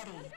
Ready.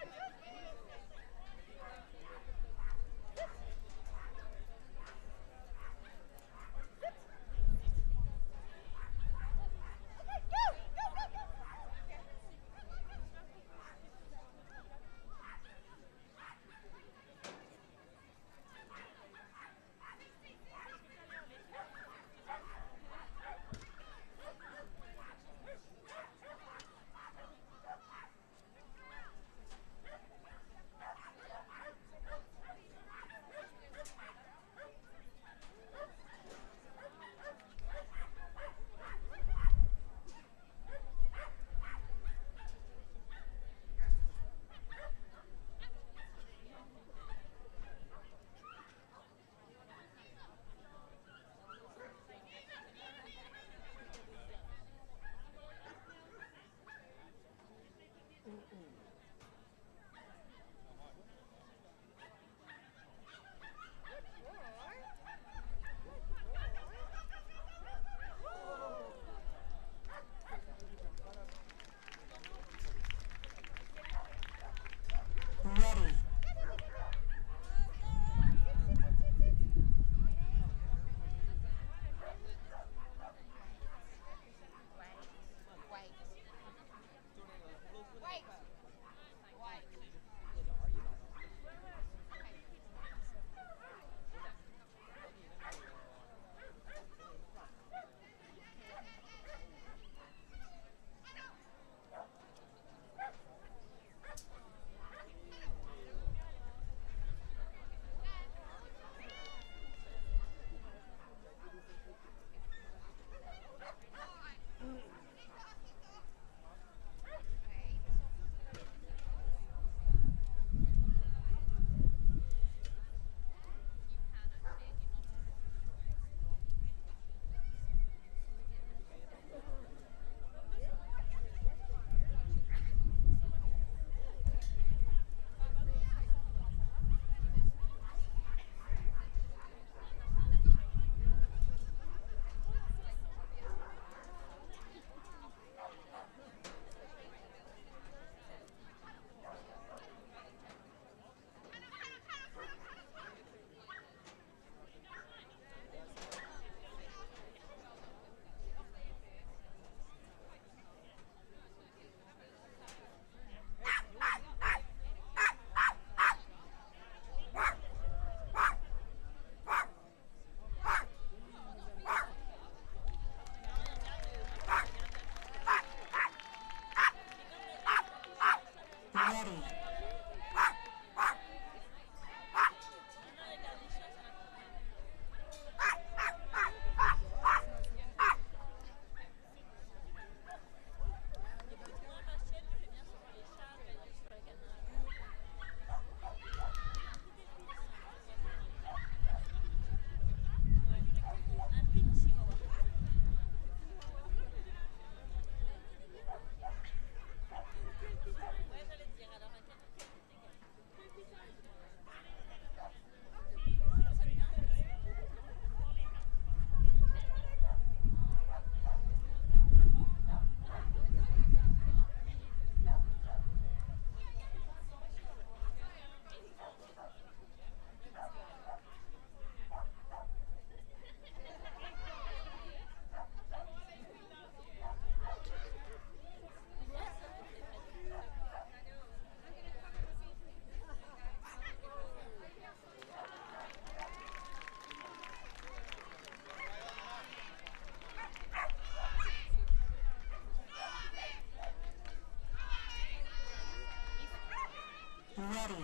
Ready. Ready. Ready.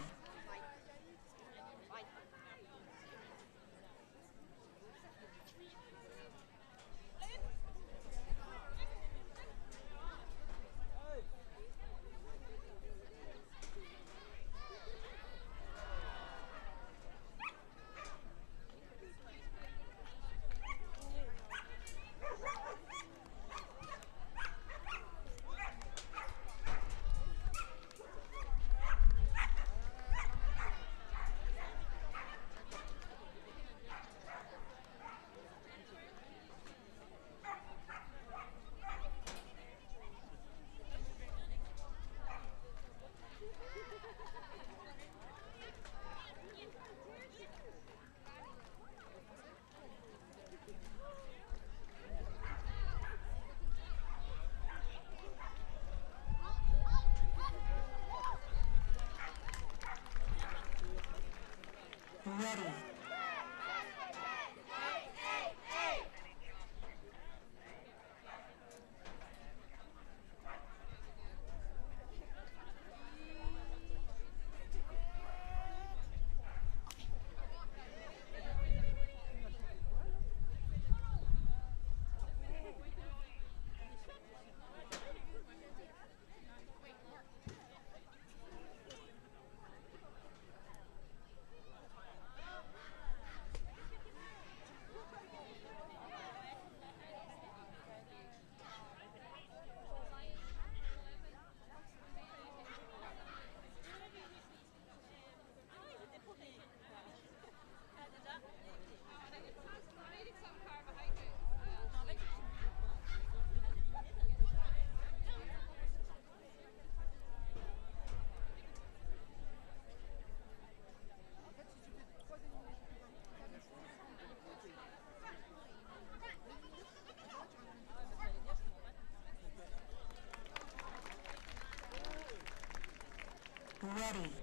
Ready.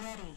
Ready.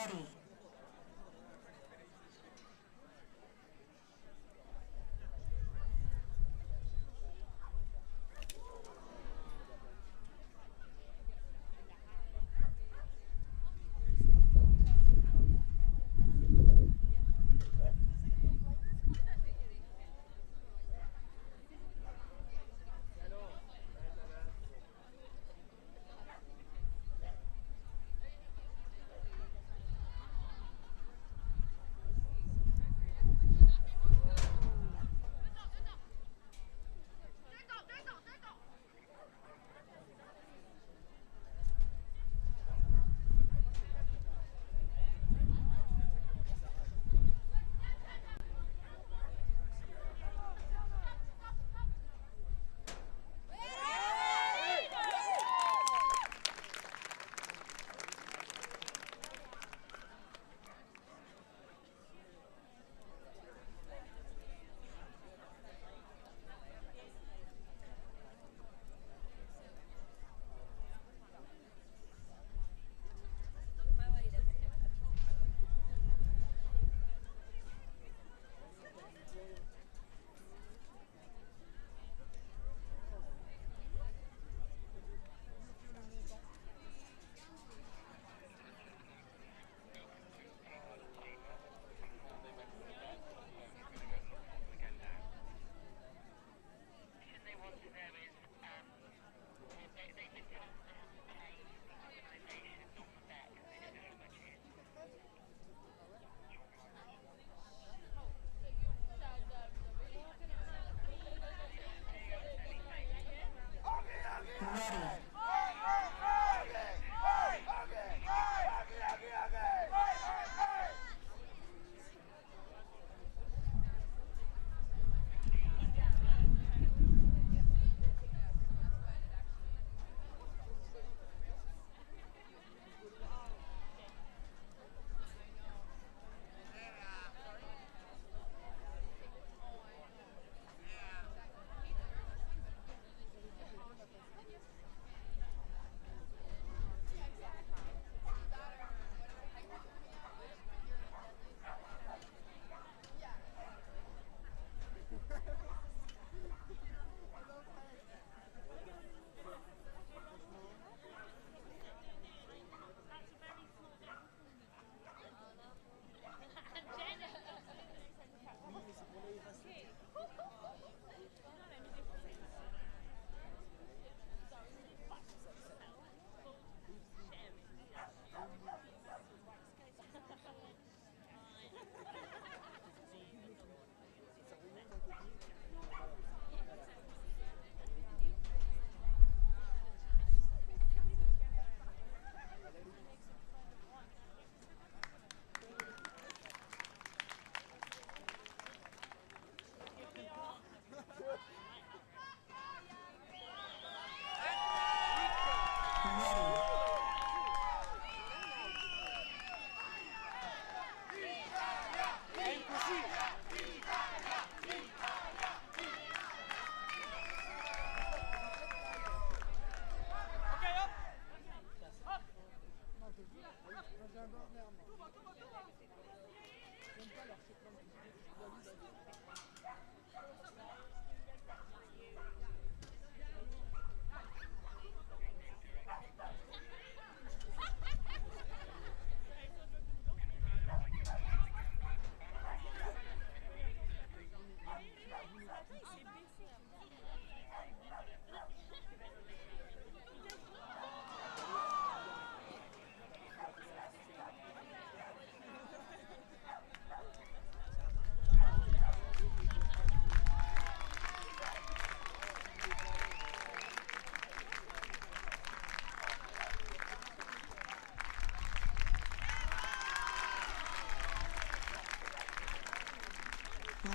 Ready.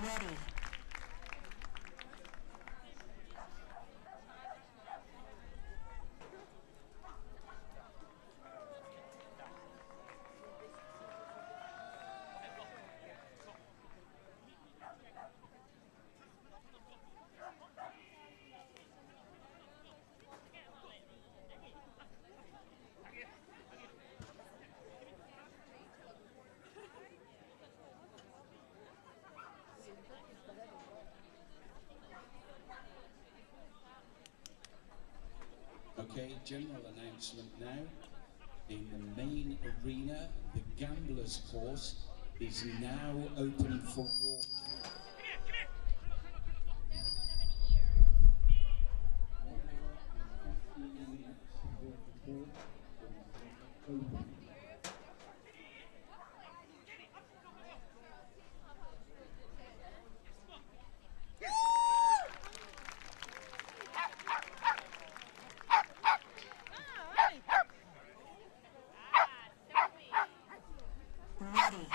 Ready. general announcement now. In the main arena, the Gamblers course is now open for walk. Ready.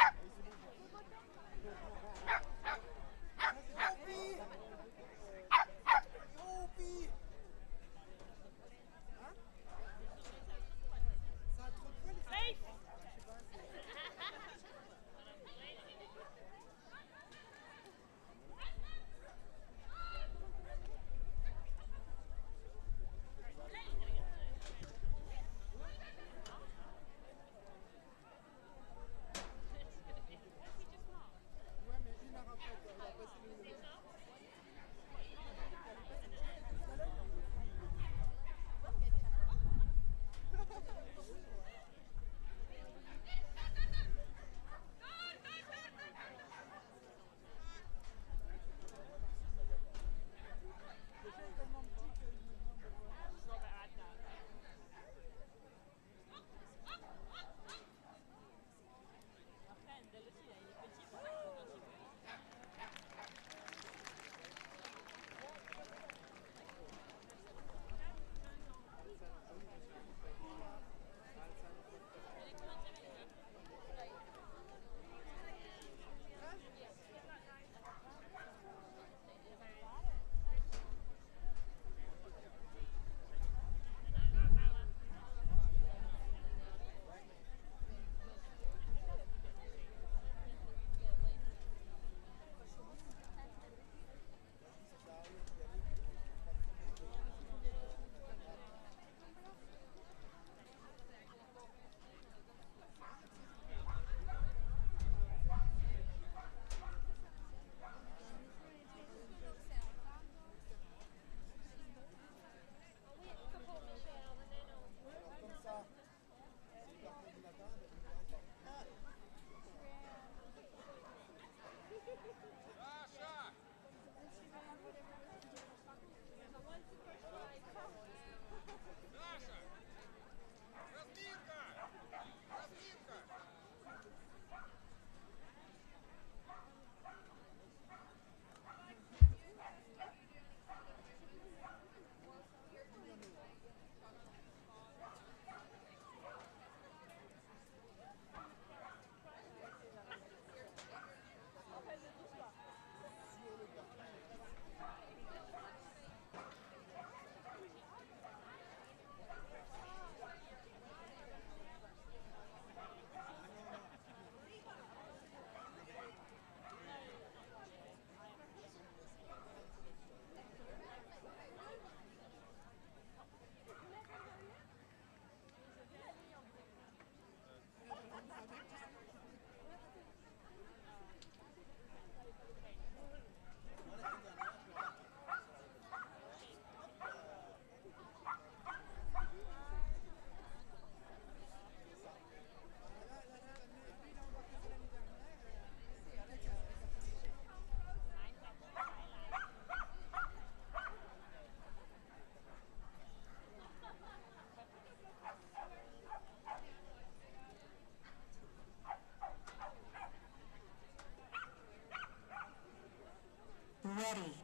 Ready.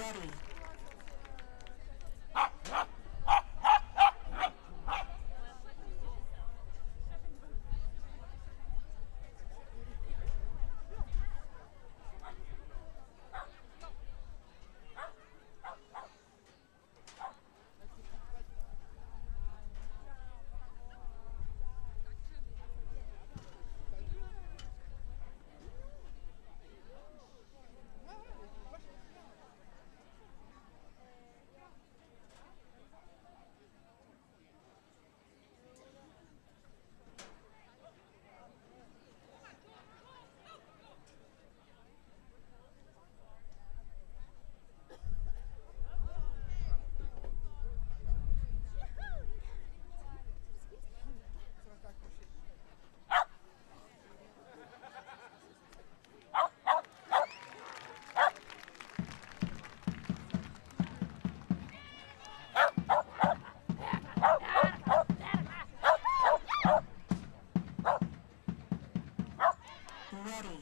Ready. Ready.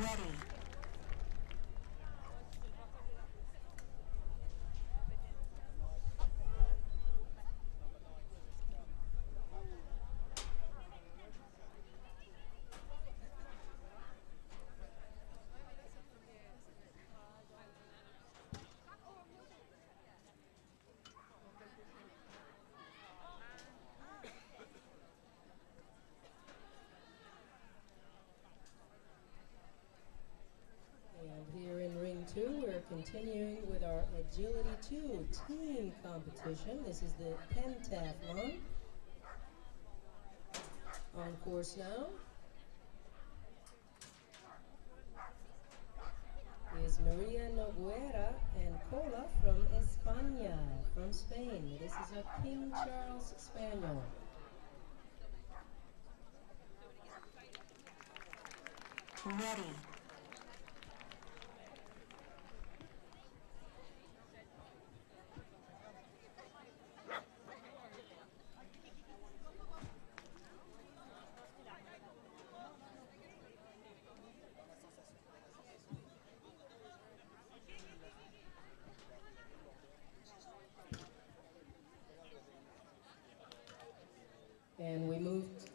Ready. And here in ring 2, we're continuing with our Agility 2 team competition. This is the pentathlon. On course now is Maria Noguera and Cola from España, from Spain. This is a King Charles Spaniel. Ready. And we moved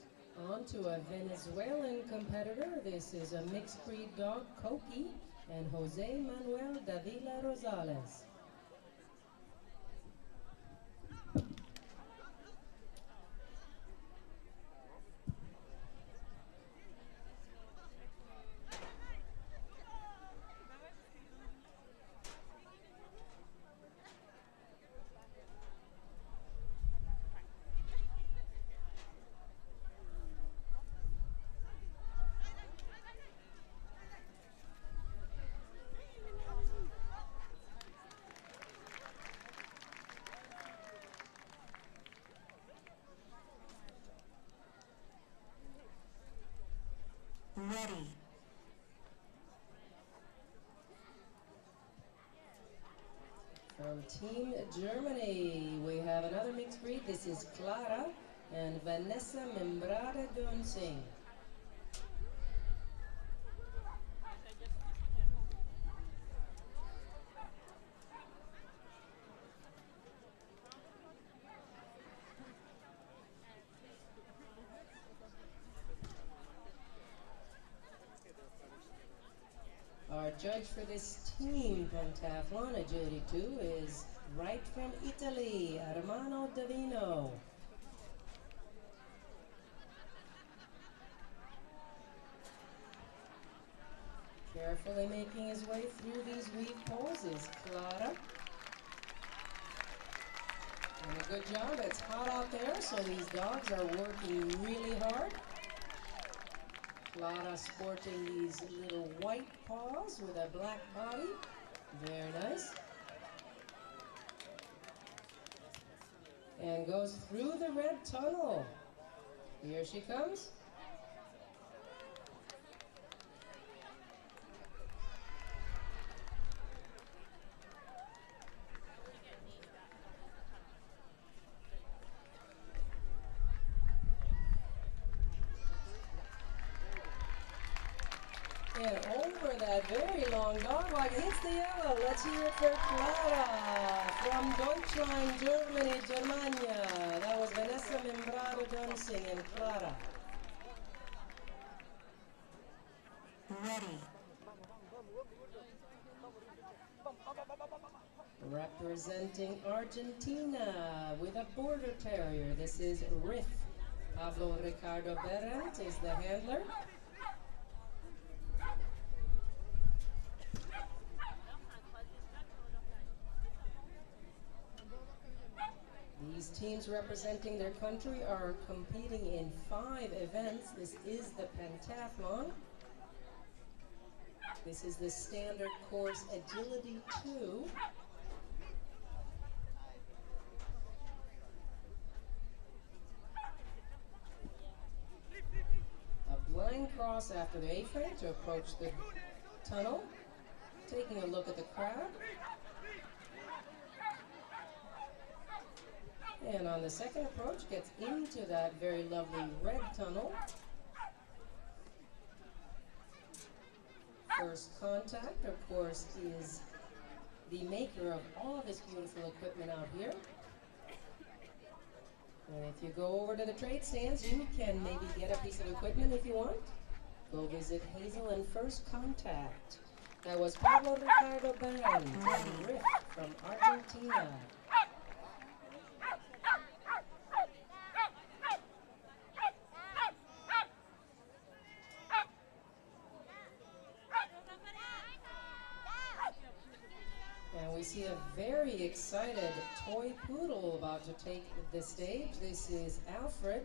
on to a Venezuelan competitor. This is a mixed breed dog, Coqui, and Jose Manuel Davila Rosales. Ready. From Team Germany, we have another mixed breed. This is Clara and Vanessa Membrada Dunsing. Our judge for this team pentathlon agility 2 is right from Italy, Armando Davino. Carefully making his way through these weave poles is Clara. And a good job. It's hot out there, so these dogs are working really hard. Clara sporting these little white paws with a black body. Very nice. And goes through the red tunnel. Here she comes. And over that very long dog leg hits the yellow. Let's hear it for Clara from Deutschland, Germany, Germania. That was Vanessa Membrado Dunsing and Clara. Ready. Representing Argentina with a border terrier. This is Riff. Pablo Ricardo Berent is the handler. These teams representing their country are competing in 5 events. This is the pentathlon. This is the standard course agility 2. A blind cross after the A-frame to approach the tunnel. Taking a look at the crowd. And on the second approach, gets into that very lovely red tunnel. First contact, of course, is the maker of all of this beautiful equipment out here. And if you go over to the trade stands, you can maybe get a piece of equipment if you want. Go visit Hazel and First Contact. That was Pablo Ricardo Band and Riff from Argentina. We see a very excited toy poodle about to take the stage. This is Alfred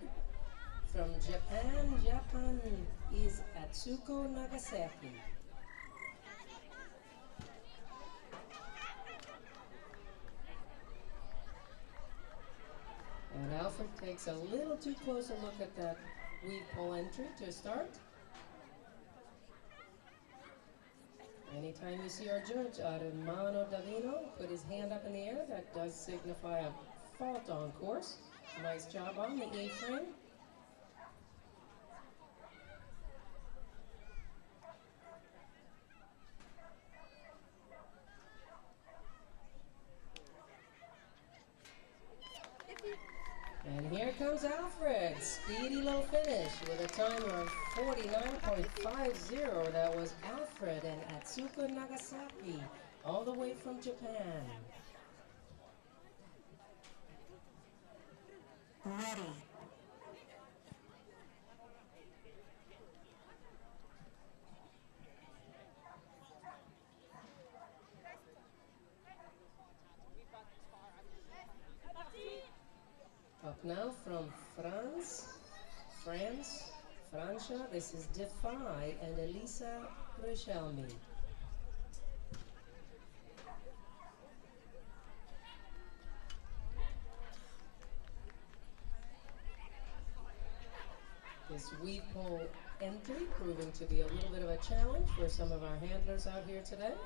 from Japan. Japan is Atsuko Nagasaki. And Alfred takes a little too close a look at that weave pole entry to start. Anytime you see our judge, Armando Davino, put his hand up in the air, that does signify a fault on course. Nice job on the A-frame. And here comes Alfred, speedy little finish with a time of 49.50. That was Alfred and Atsuko Nagasaki, all the way from Japan. Ready. Up now from Francia, this is Defy and Elisa Richelmi. This weave pole entry proving to be a little bit of a challenge for some of our handlers out here today.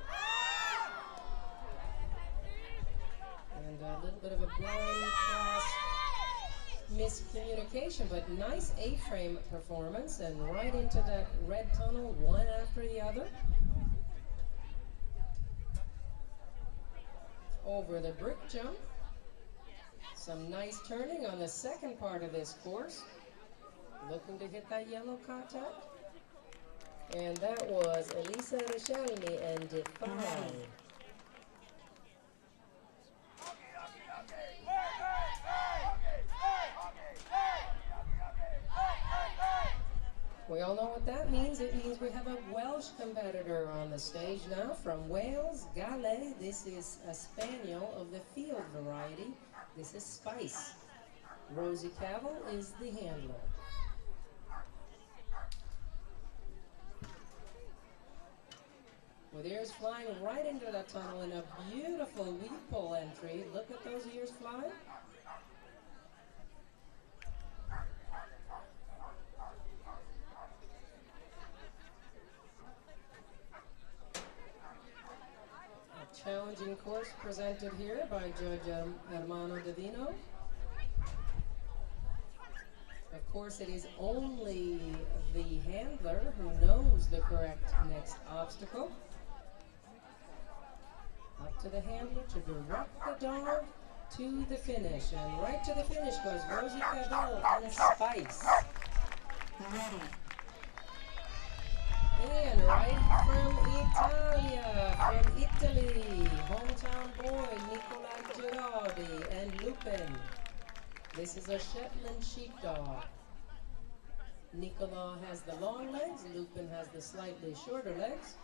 And a little bit of a blind cross miscommunication, but nice A-frame performance and right into that red tunnel, one after the other. Over the brick jump. Some nice turning on the second part of this course. Looking to hit that yellow contact. And that was Elisa Richelmi and Defy. We all know what that means. It means we have a Welsh competitor on the stage now from Wales, Gale. This is a spaniel of the field variety. This is Spice. Rosie Cavill is the handler. With ears flying right into the tunnel in a beautiful weave pole entry. Look at those ears fly. Challenging course presented here by Judge Armando Divino. Of course, it is only the handler who knows the correct next obstacle. Up to the handler to direct the dog to the finish. And right to the finish goes Rosie Cavill and Spice. Ready. And right from Italy, hometown boy Nicola Girardi and Lupin. This is a Shetland sheepdog. Nicola has the long legs, Lupin has the slightly shorter legs.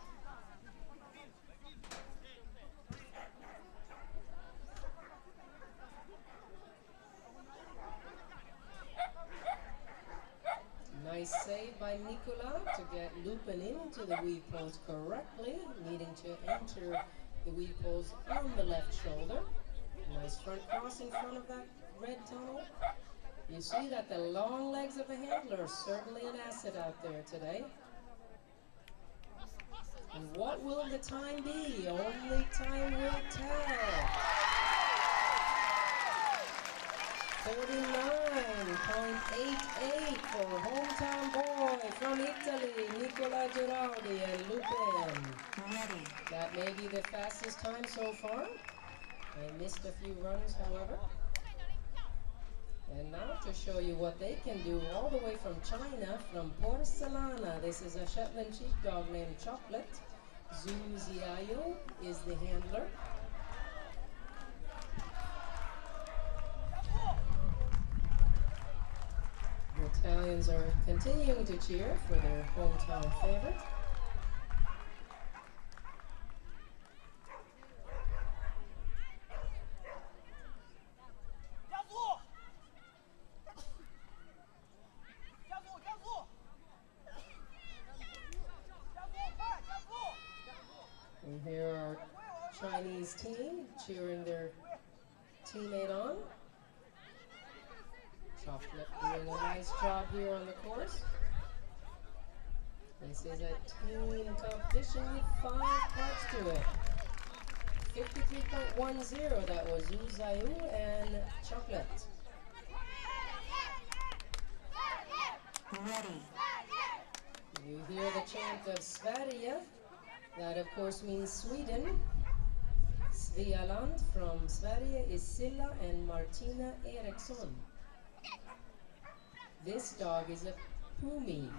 Nice save by Nicola to get Lupin into the weave poles correctly, needing to enter the weave poles on the left shoulder. Nice front cross in front of that red tunnel. You see that the long legs of the handler are certainly an asset out there today. And what will the time be? Only time will tell. 49.88 for hometown boy from Italy, Nicola Girardi and Lupin. Ready. That may be the fastest time so far. I missed a few runs, however. And now to show you what they can do all the way from China, from Porcelana. This is a Shetland sheepdog named Chocolate. Zhu Ziayu is the handler. The Italians are continuing to cheer for their hometown favorite. And here our Chinese team cheering their teammate on. Chocolate doing a nice job here on the course. This is a team competition with 5 parts to it. 53.10, that was Zhu Ziayu and Chocolate. Ready. You hear the chant of Sverige. That of course means Sweden. Svealand from Sverige is Silla and Martina Eriksson. This dog is a Pumi.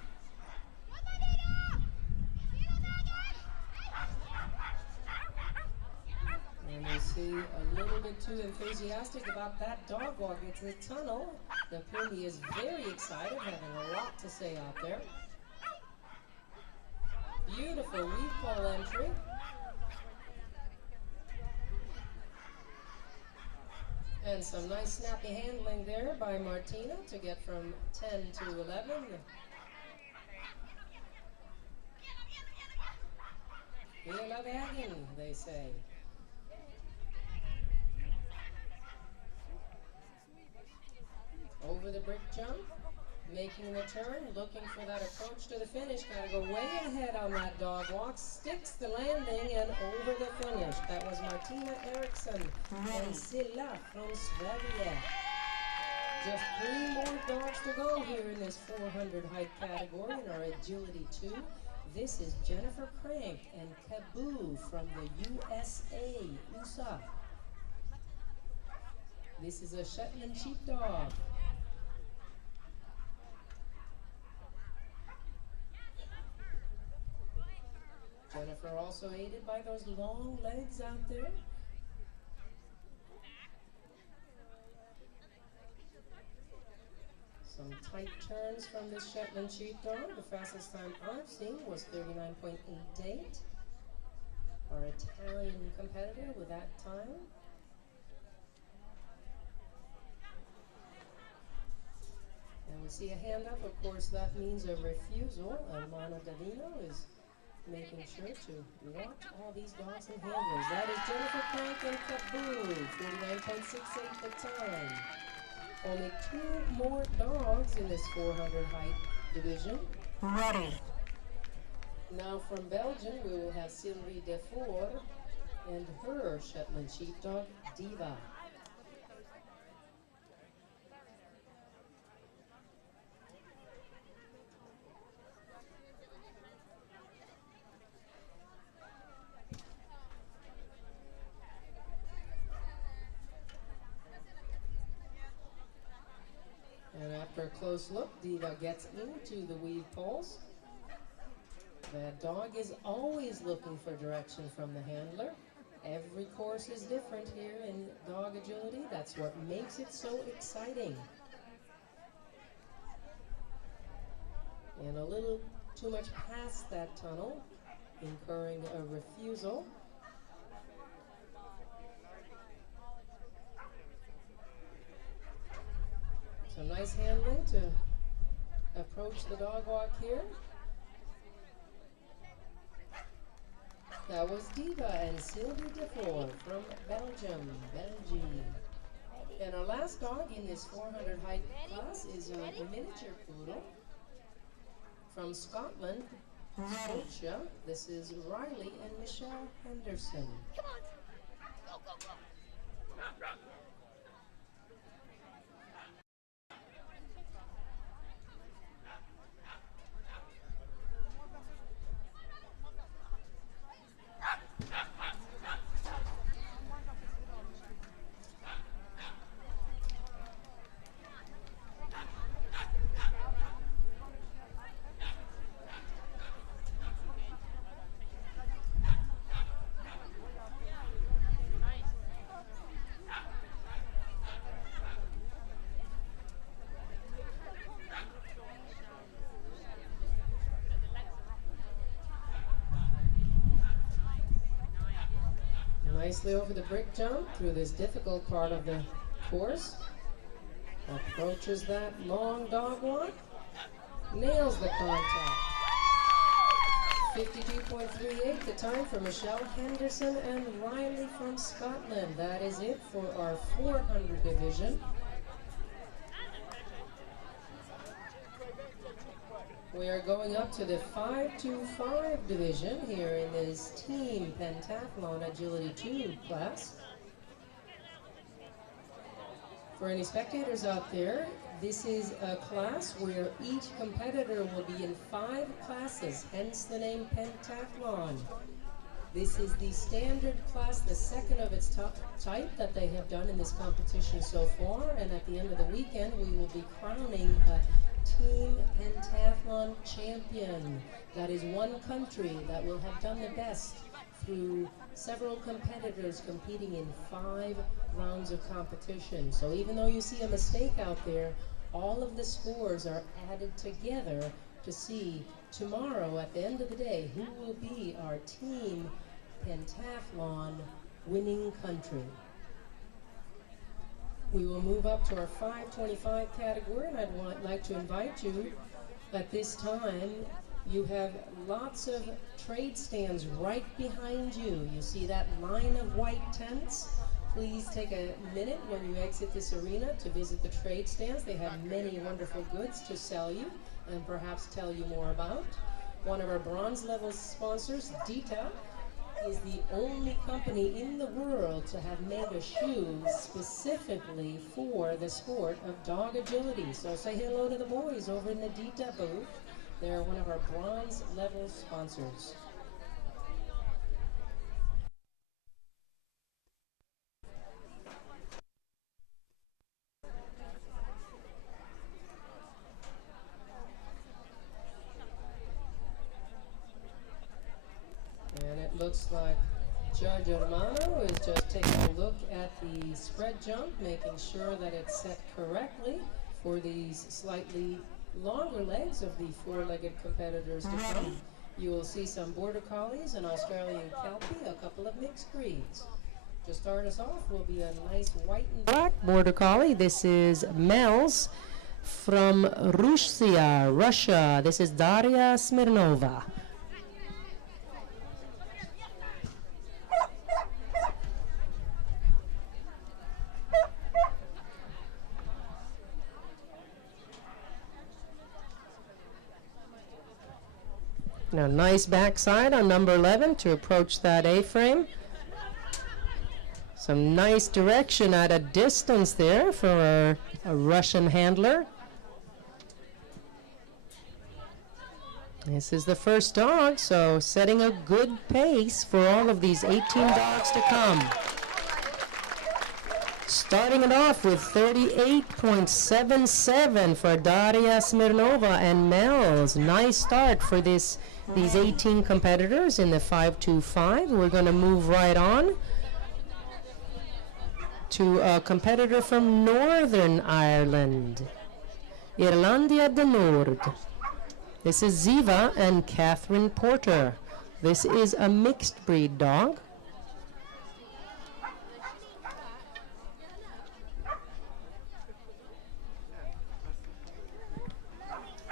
And you see a little bit too enthusiastic about that dog walk into the tunnel. The Pumi is very excited, having a lot to say out there. Beautiful weave pole entry. And some nice snappy handling there by Martina to get from 10 to 11. Hela vägen, they say. Over the brick jump, making the turn, looking for that approach to the finish. Gotta go way ahead on that dog walk. Sticks the landing and over the finish. That was Martina Eriksson and Silla from Sverige. Just 3 more dogs to go here in this 400 height category in our agility 2. This is Jennifer Crank and Kaboo from the USA. This is a Shetland sheepdog. are also aided by those long legs out there. Some tight turns from this Shetland sheepdog. The fastest time I've seen was 39.88. Our Italian competitor with that time. And we see a hand up, of course that means a refusal, and Mano Davino is making sure to watch all these dogs and handlers. That is Jennifer Crank and Kaboo, 49.68 the time. Only 2 more dogs in this 400 height division. Ready. Now from Belgium, we will have Sylvie Defour and her Shetland sheepdog, Diva. And after a close look, Diva gets into the weave poles. That dog is always looking for direction from the handler. Every course is different here in dog agility. That's what makes it so exciting. And a little too much past that tunnel, incurring a refusal. So nice handling to approach the dog walk here. That was Diva and Sylvie Defour from Belgium, Belgium. And our last dog in this 400 height class is a miniature poodle from Scotland, Scotia. This is Riley and Michelle Henderson. Nicely over the brick jump through this difficult part of the course. Approaches that long dog walk. Nails the contact. 52.38 the time for Michelle Henderson and Riley from Scotland. That is it for our 400 division. We are going up to the 525 division here in this team pentathlon agility 2 class. For any spectators out there, this is a class where each competitor will be in 5 classes, hence the name pentathlon. This is the standard class, the second of its type that they have done in this competition so far, and at the end of the weekend we will be crowning a Team Pentathlon Champion. That is one country that will have done the best through several competitors competing in 5 rounds of competition. So even though you see a mistake out there, all of the scores are added together to see tomorrow at the end of the day who will be our Team Pentathlon winning country. We will move up to our 525 category, and I'd like to invite you at this time. You have lots of trade stands right behind you. You see that line of white tents? Please take a minute when you exit this arena to visit the trade stands. They have many wonderful goods to sell you and perhaps tell you more about. One of our bronze level sponsors, Dita, is the only company in the world to have made a shoe specifically for the sport of dog agility. So say hello to the boys over in the Dita booth. They're one of our bronze level sponsors. And looks like Judge Armano is just taking a look at the spread jump, making sure that it's set correctly for these slightly longer legs of the four-legged competitors to come. You will see some Border Collies, an Australian Kelpie, a couple of mixed breeds. To start us off will be a nice white and black Border Collie. This is Mel's from Russia. This is Daria Smirnova. Now, nice backside on number 11 to approach that A-frame. Some nice direction at a distance there for a Russian handler. This is the first dog, so setting a good pace for all of these 18 dogs to come. Starting it off with 38.77 for Daria Smirnova and Mel's. Nice start for these 18 competitors in the 5.25. We're going to move right on to a competitor from Northern Ireland, Irlandia de Nord. This is Ziva and Catherine Porter. This is a mixed breed dog.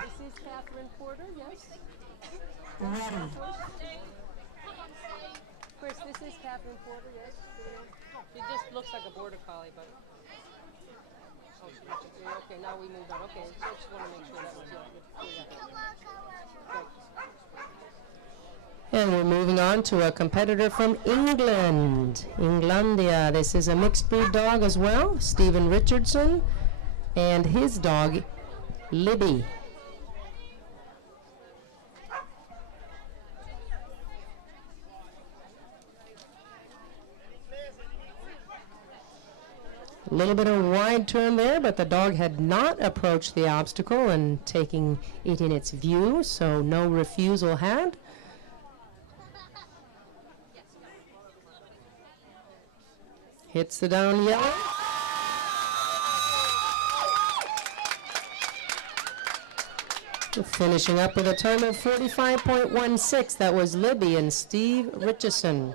This is Catherine Porter, yes? Ready. Chris, this is Catherine Porter, yes? She just looks like a Border Collie, but... Oh, she looks like, okay, now we moved on. Okay, so I just want to make sure that was it. And we're moving on to a competitor from England, Englandia. This is a mixed breed dog as well, Stephen Richardson, and his dog, Libby. A little bit of a wide turn there, but the dog had not approached the obstacle and taking it in its view, so no refusal had. Hits the down yellow. Finishing up with a time of 45.16. That was Libby and Steve Richardson.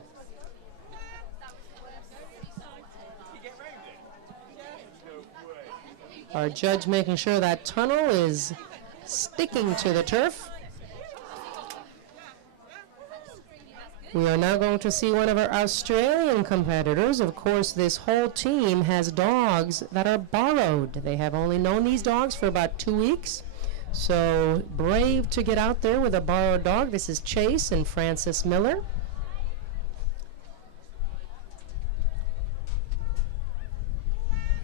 Our judge making sure that tunnel is sticking to the turf. We are now going to see one of our Australian competitors. Of course, this whole team has dogs that are borrowed. They have only known these dogs for about 2 weeks. So brave to get out there with a borrowed dog. This is Chase and Francis Miller.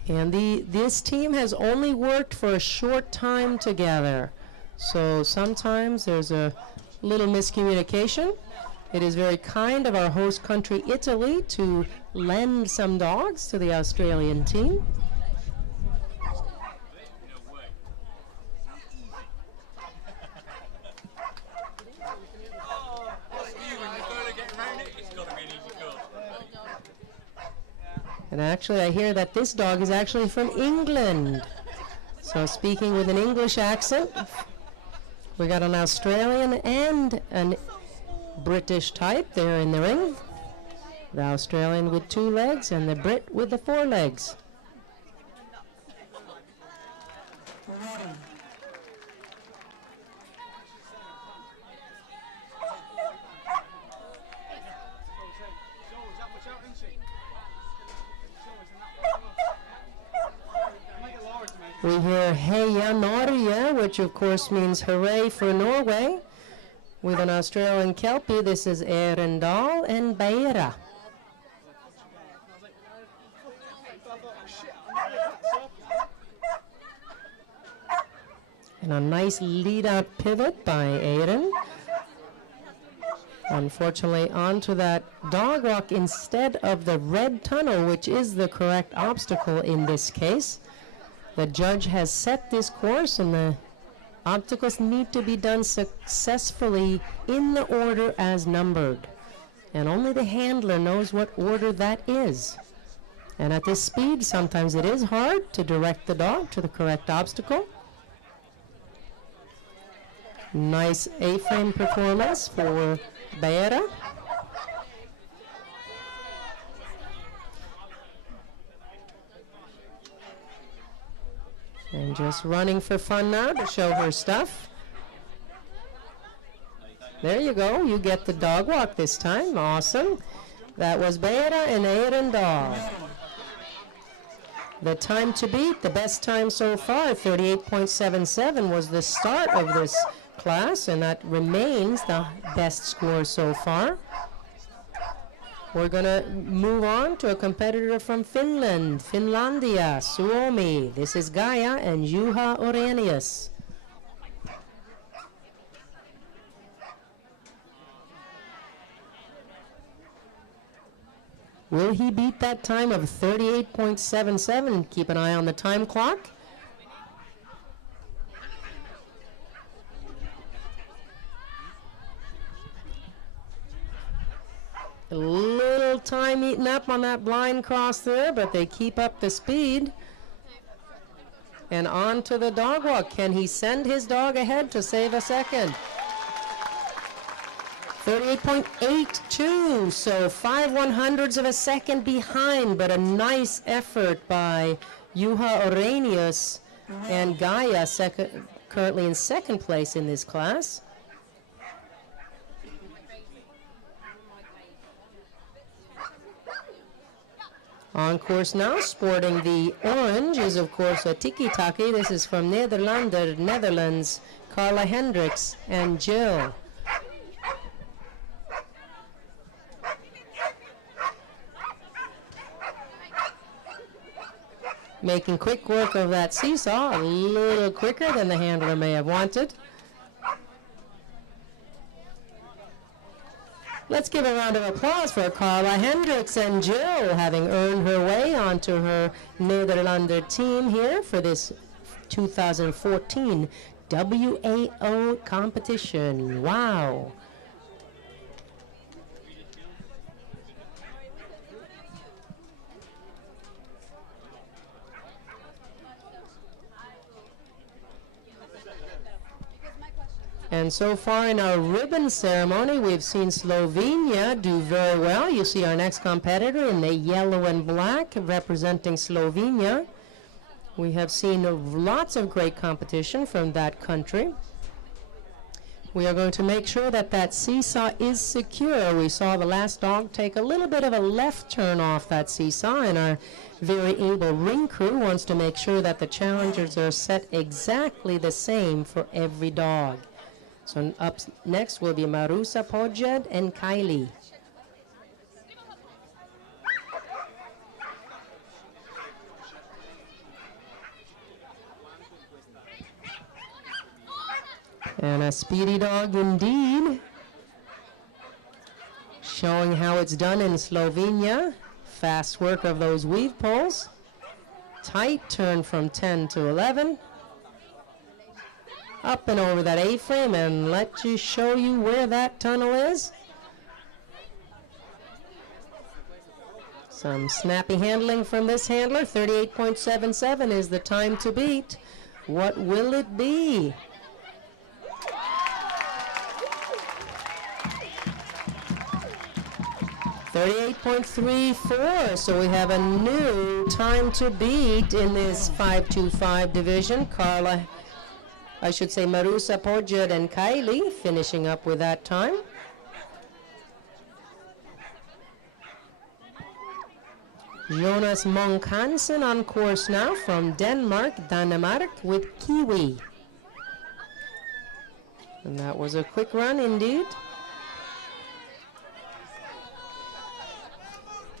And this team has only worked for a short time together. So sometimes there's a little miscommunication. It is very kind of our host country, Italy, to lend some dogs to the Australian team. And actually, I hear that this dog is actually from England. So speaking with an English accent, we got an Australian and a British type there in the ring. The Australian with 2 legs and the Brit with the 4 legs. Ready. We hear Heia Norge, which of course means hooray for Norway. With an Australian Kelpie, this is Erendal and Beira. And a nice lead-out pivot by Aiden. Unfortunately, onto that dog walk instead of the red tunnel, which is the correct obstacle in this case. The judge has set this course, and the obstacles need to be done successfully in the order as numbered. And only the handler knows what order that is. And at this speed, sometimes it is hard to direct the dog to the correct obstacle. Nice A-frame performance for Beira. And just running for fun now to show her stuff. There you go. You get the dog walk this time. Awesome. That was Beira and Eirendal. The time to beat, the best time so far, 38.77 was the start of this class, and that remains the best score so far. We're going to move on to a competitor from Finland, Finlandia, Suomi. This is Gaia and Juha Orenius. Will he beat that time of 38.77? Keep an eye on the time clock. A little time eaten up on that blind cross there, but they keep up the speed. And on to the dog walk. Can he send his dog ahead to save a second? 38.82, so 5/100ths of a second behind, but a nice effort by Juha Orenius and Gaia, currently in second place in this class. On course now, sporting the orange is of course a tiki-taki. This is from Netherlands, Carla Hendricks and Jill. Making quick work of that seesaw, a little quicker than the handler may have wanted. Let's give a round of applause for Carla Hendricks and Jill, having earned her way onto her Nederlander team here for this 2014 WAO competition. Wow. And so far in our ribbon ceremony, we've seen Slovenia do very well. You see our next competitor in the yellow and black representing Slovenia. We have seen lots of great competition from that country. We are going to make sure that that seesaw is secure. We saw the last dog take a little bit of a left turn off that seesaw, and our very able ring crew wants to make sure that the challengers are set exactly the same for every dog. So up next will be Marusa Podjed and Kylie. And a speedy dog indeed. Showing how it's done in Slovenia. Fast work of those weave poles. Tight turn from 10 to 11. Up and over that A-frame, and let you show you where that tunnel is. Some snappy handling from this handler. 38.77 is the time to beat. What will it be? .34, so we have a new time to beat in this 525 division. Marusa Podjed and Kylie finishing up with that time. Jonas Monk Hansen on course now from Denmark with Kiwi. And that was a quick run indeed.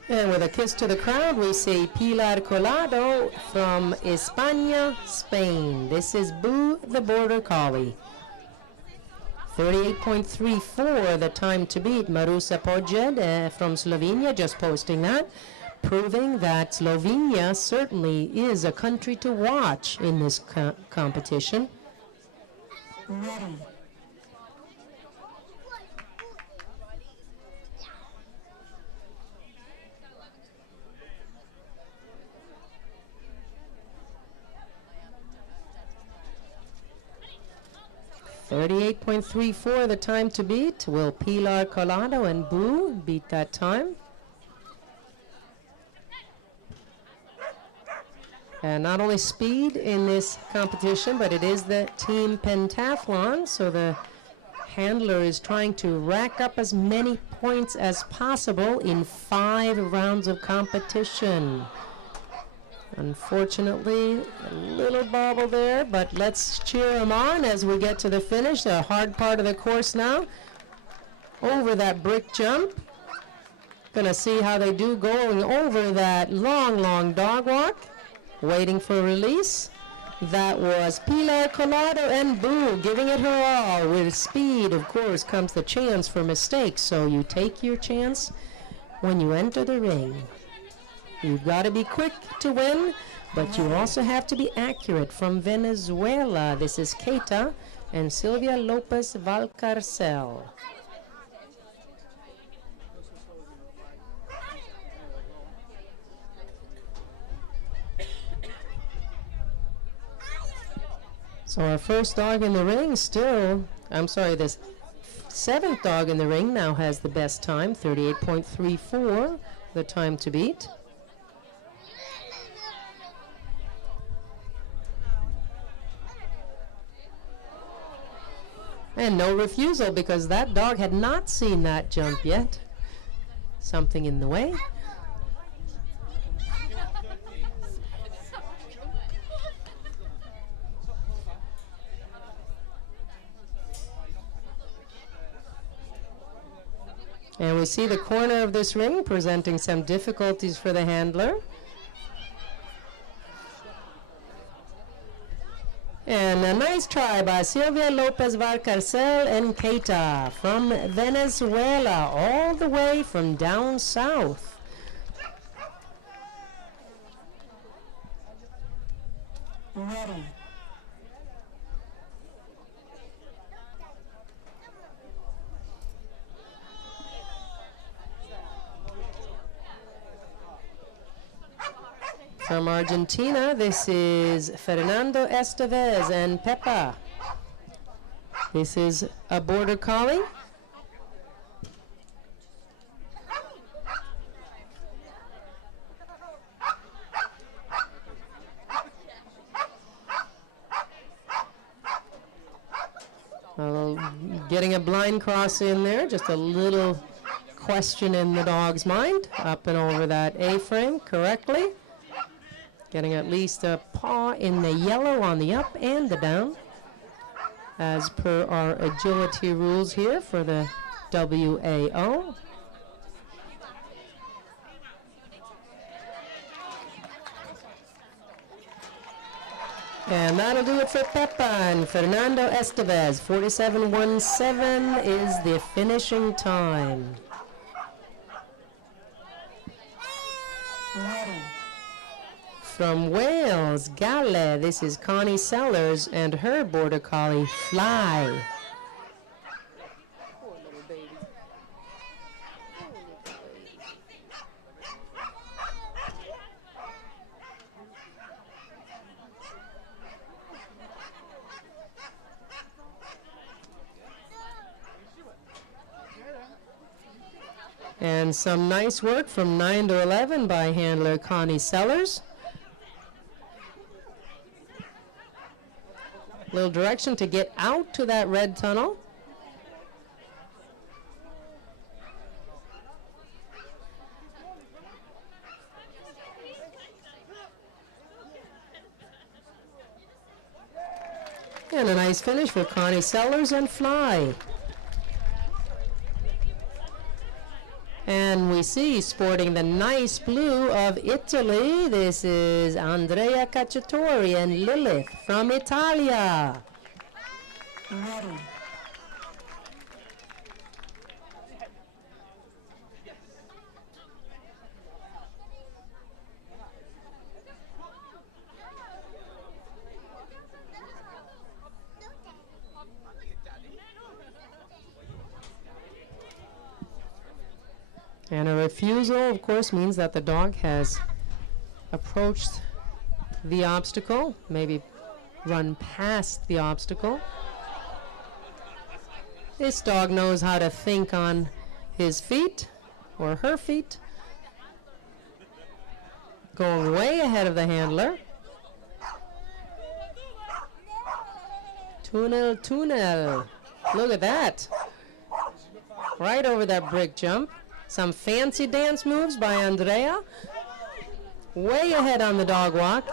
And with a kiss to the crowd, we see Pilar Colado from España, Spain. This is Boo the Border Collie. 38.34, the time to beat. Marusa Podjed from Slovenia, just posting that, proving that Slovenia certainly is a country to watch in this competition. Ready. 38.34 the time to beat. Will Pilar Colado and Boo beat that time? And not only speed in this competition, but it is the team pentathlon, so the handler is trying to rack up as many points as possible in 5 rounds of competition. Unfortunately, a little bobble there, but let's cheer them on as we get to the finish, the hard part of the course now. Over that brick jump. Gonna see how they do going over that long, long dog walk. Waiting for release. That was Pilar Colado and Boo giving it her all. With speed, of course, comes the chance for mistakes, so you take your chance when you enter the ring. You've got to be quick to win, but you also have to be accurate. From Venezuela, this is Keita and Silvia Lopez Valcarcel. So our first dog in the ring this 7th dog in the ring now has the best time, 38.34, the time to beat. And no refusal because that dog had not seen that jump yet. Something in the way. And we see the corner of this ring presenting some difficulties for the handler. And a nice try by Silvia Lopez Valcarcel and Keita from Venezuela, all the way from down south. Ready. From Argentina, this is Fernando Estevez and Pepa. This is a border collie. Getting a blind cross in there, just a little question in the dog's mind. Up and over that A-frame correctly. Getting at least a paw in the yellow on the up and the down, as per our agility rules here for the WAO. And that'll do it for Pepa and Fernando Estevez. 47.17 is the finishing time. Ready. From Wales, Gale, this is Connie Sellers and her border collie, Fly. Poor little baby. And some nice work from 9 to 11 by handler Connie Sellers. Little direction to get out to that red tunnel. And a nice finish for Connie Sellers and Fly. And we see sporting the nice blue of Italy. This is Andrea Cacciatori and Lilith from Italia. Ready. And a refusal, of course, means that the dog has approached the obstacle, maybe run past the obstacle. This dog knows how to think on his feet or her feet. Going way ahead of the handler. Tunnel, tunnel. Look at that. Right over that brick jump. Some fancy dance moves by Andrea. Way ahead on the dog walk.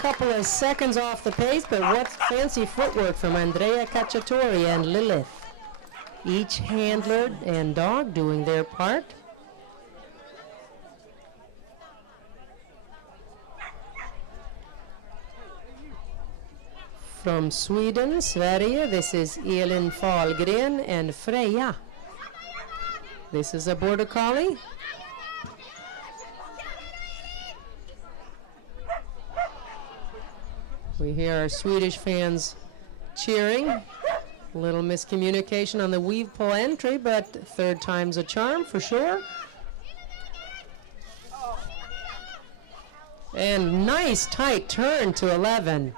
Couple of seconds off the pace, but what fancy footwork from Andrea Cacciatori and Lilith. Each handler and dog doing their part. From Sweden, Sverige, this is Elin Fahlgren and Freja. This is a border collie. We hear our Swedish fans cheering. A little miscommunication on the weave pull entry, but third time's a charm for sure. And nice tight turn to 11.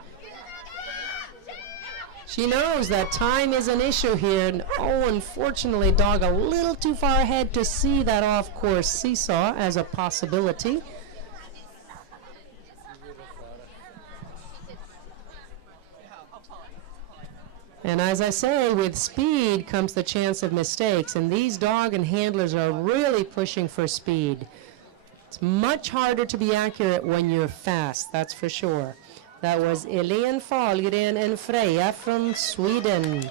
She knows that time is an issue here, and unfortunately, dog a little too far ahead to see that off-course seesaw as a possibility. And as I say, with speed comes the chance of mistakes, and these dog and handlers are really pushing for speed. It's much harder to be accurate when you're fast, that's for sure. That was Elin Fahlgren and Freja from Sweden.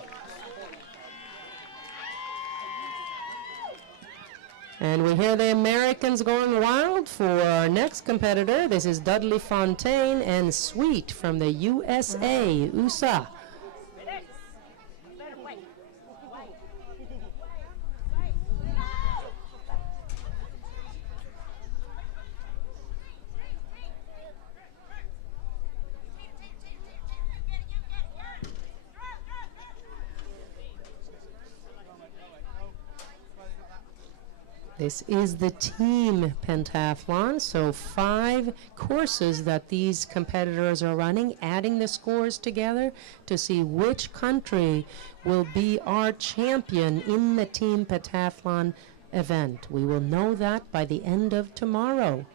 And we hear the Americans going wild for our next competitor. This is Dudley Fontaine and Sweet from the USA, USA. This is the team pentathlon, so 5 courses that these competitors are running, adding the scores together to see which country will be our champion in the team pentathlon event. We will know that by the end of tomorrow.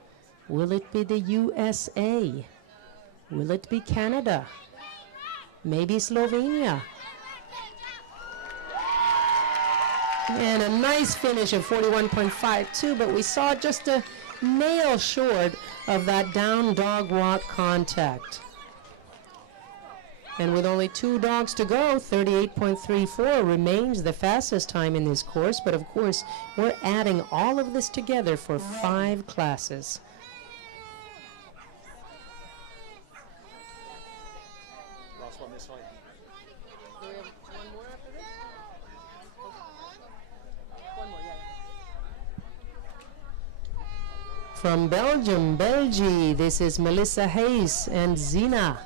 Will it be the USA? Will it be Canada? Maybe Slovenia? And a nice finish of 41.52, but we saw just a nail short of that down dog walk contact. And with only 2 dogs to go, 38.34 remains the fastest time in this course, but of course we're adding all of this together for 5 classes. Last one this way. Do we have one more after this? From Belgium, Belgium, this is Melissa Hayes and Zina.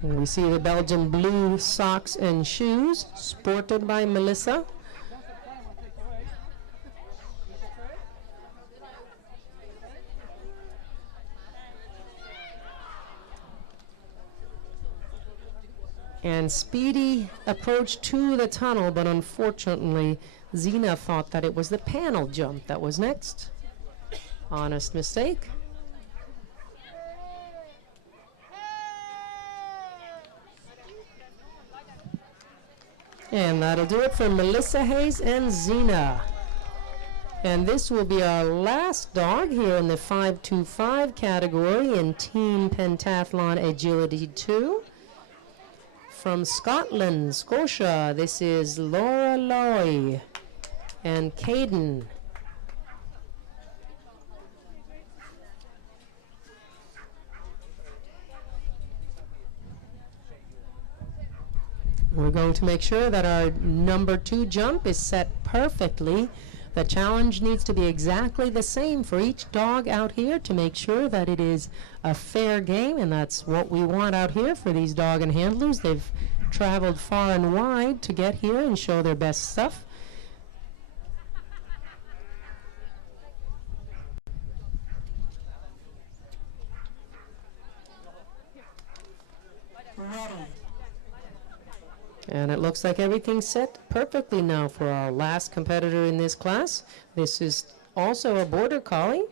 And we see the Belgian blue socks and shoes sported by Melissa. And speedy approach to the tunnel, but unfortunately Zina thought that it was the panel jump that was next. Honest mistake. And that'll do it for Melissa Hayes and Zina. And this will be our last dog here in the 525 category in Team Pentathlon Agility 2. From Scotland, Scotia, this is Laura Loy and Caden. We're going to make sure that our number 2 jump is set perfectly. The challenge needs to be exactly the same for each dog out here to make sure that it is a fair game, and that's what we want out here for these dog and handlers. They've traveled far and wide to get here and show their best stuff. And it looks like everything's set perfectly now for our last competitor in this class. This is also a border collie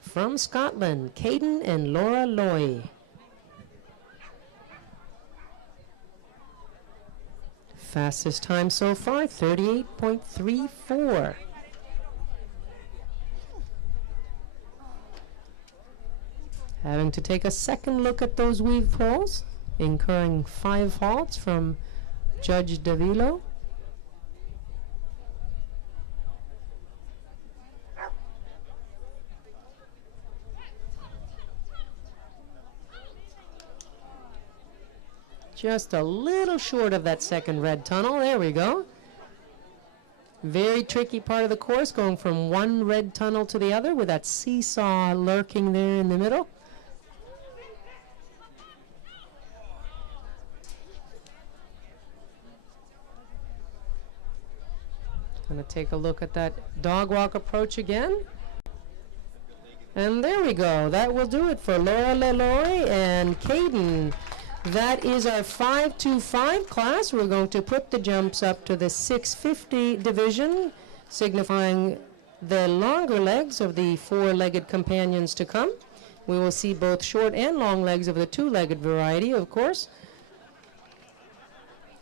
from Scotland, Caden and Laura Loy. Fastest time so far, 38.34. Having to take a second look at those weave poles, incurring 5 faults from Judge Davilo. Just a little short of that second red tunnel. There we go. Very tricky part of the course, going from one red tunnel to the other with that seesaw lurking there in the middle. Gonna take a look at that dog walk approach again. And there we go. That will do it for Laura Leloy and Caden. That is our 525 class. We're going to put the jumps up to the 650 division, signifying the longer legs of the 4-legged companions to come. We will see both short and long legs of the 2-legged variety, of course.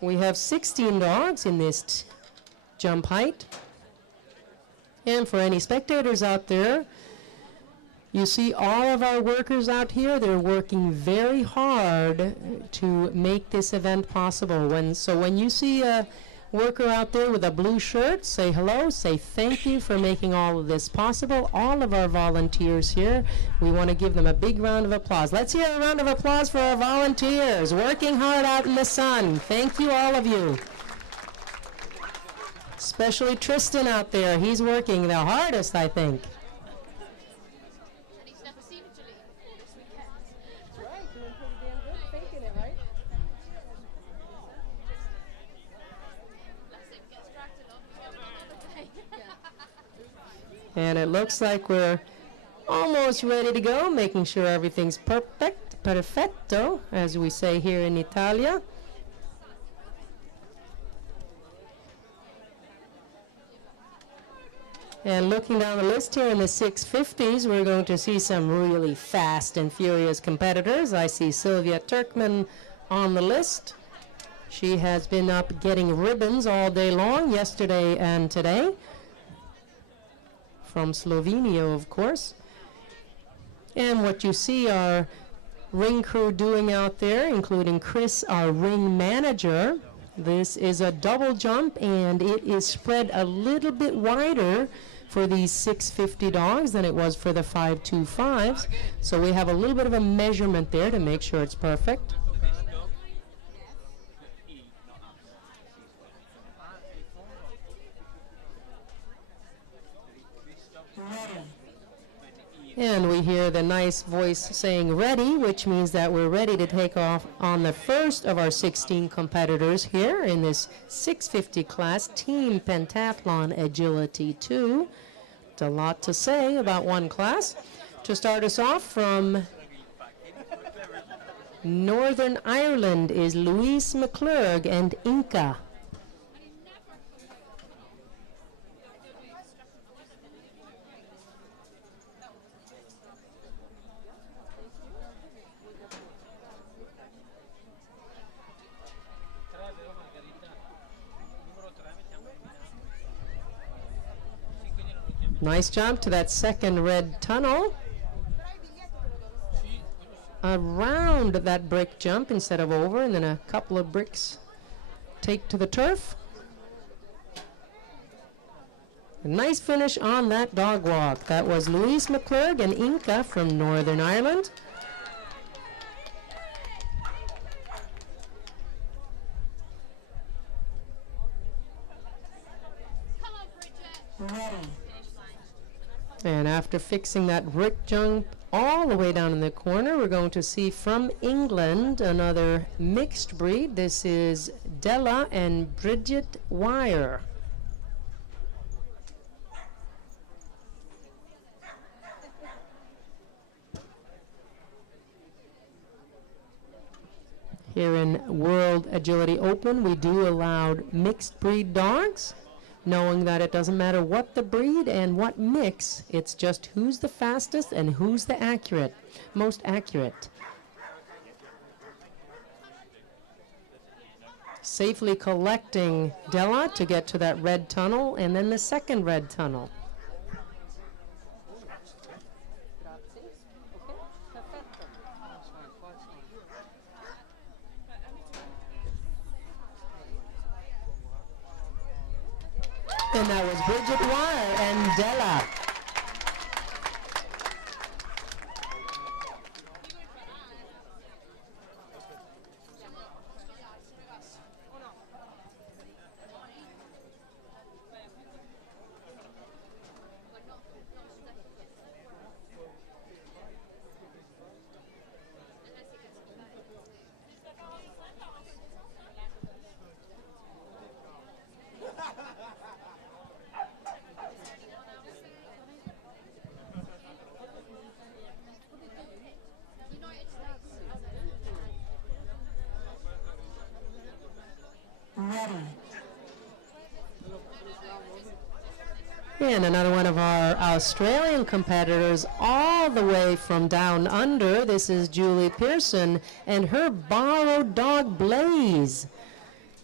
We have 16 dogs in this jump height. And for any spectators out there, you see all of our workers out here. They're working very hard to make this event possible. So when you see a worker out there with a blue shirt, say hello, say thank you for making all of this possible. All of our volunteers here, we want to give them a big round of applause. Let's hear a round of applause for our volunteers working hard out in the sun. Thank you, all of you. Especially Tristan out there. He's working the hardest, I think. And it looks like we're almost ready to go, making sure everything's perfetto, as we say here in Italia. And looking down the list here in the 650s, we're going to see some really fast and furious competitors. I see Sylvia Turkman on the list. She has been up getting ribbons all day long, yesterday and today. From Slovenia, of course. And what you see our ring crew doing out there, including Chris, our ring manager. This is a double jump, and it is spread a little bit wider for these 650 dogs than it was for the 525s. So we have a little bit of a measurement there to make sure it's perfect. And we hear the nice voice saying ready, which means that we're ready to take off on the first of our 16 competitors here in this 650 class, Team Pentathlon Agility 2. It's a lot to say about one class. To start us off from Northern Ireland is Louise McClurg and Inca. Nice jump to that second red tunnel. Around that brick jump instead of over, and then a couple of bricks take to the turf. A nice finish on that dog walk. That was Louise McClurg and Inca from Northern Ireland. Ready. And after fixing that brick jump all the way down in the corner, we're going to see from England another mixed breed. This is Della and Bridget Wire. Here in World Agility Open, we do allow mixed breed dogs, knowing that it doesn't matter what the breed and what mix, it's just who's the fastest and who's the most accurate. Safely collecting Della to get to that red tunnel, and then the second red tunnel. And that was Bridget Wire and Della. Ready. And another one of our Australian competitors all the way from down under. This is Julie Pearson and her borrowed dog Blaze.